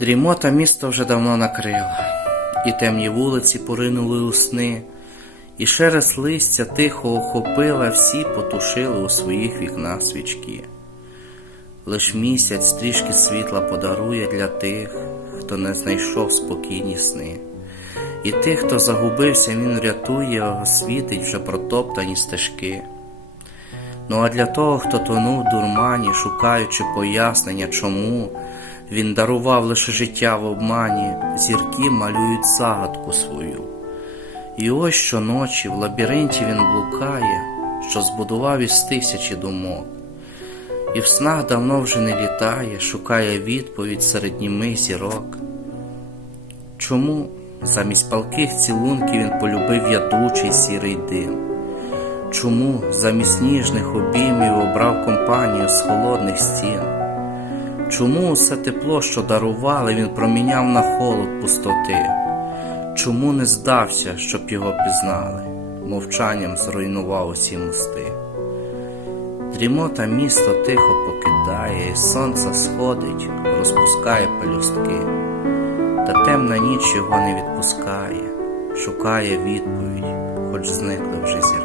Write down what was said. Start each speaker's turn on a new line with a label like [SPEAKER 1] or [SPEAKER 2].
[SPEAKER 1] Дрімота місто вже давно накрила, і темні вулиці поринули у сни, і шерсть листя тихо охопила, всі потушили у своїх вікнах свічки. Лиш місяць трішки світла подарує для тих, хто не знайшов спокійні сни. І тих, хто загубився, він рятує, освітить вже протоптані стежки. Ну а для того, хто тонув в дурмані, шукаючи пояснення, чому він дарував лише життя в обмані, зірки малюють загадку свою. І ось щоночі в лабіринті він блукає, що збудував із тисячі думок. І в снах давно вже не літає, шукає відповідь серед німих зірок. Чому замість палких цілунків він полюбив ядучий сірий дим? Чому замість ніжних обіймів обрав компанію з холодних стін? Чому усе тепло, що дарували, він проміняв на холод пустоти? Чому не здався, щоб його пізнали? Мовчанням зруйнував усі мости. Дрімота місто тихо покидає, і сонце сходить, розпускає пелюстки, та темна ніч його не відпускає, шукає відповідь, хоч зникли вже зірки.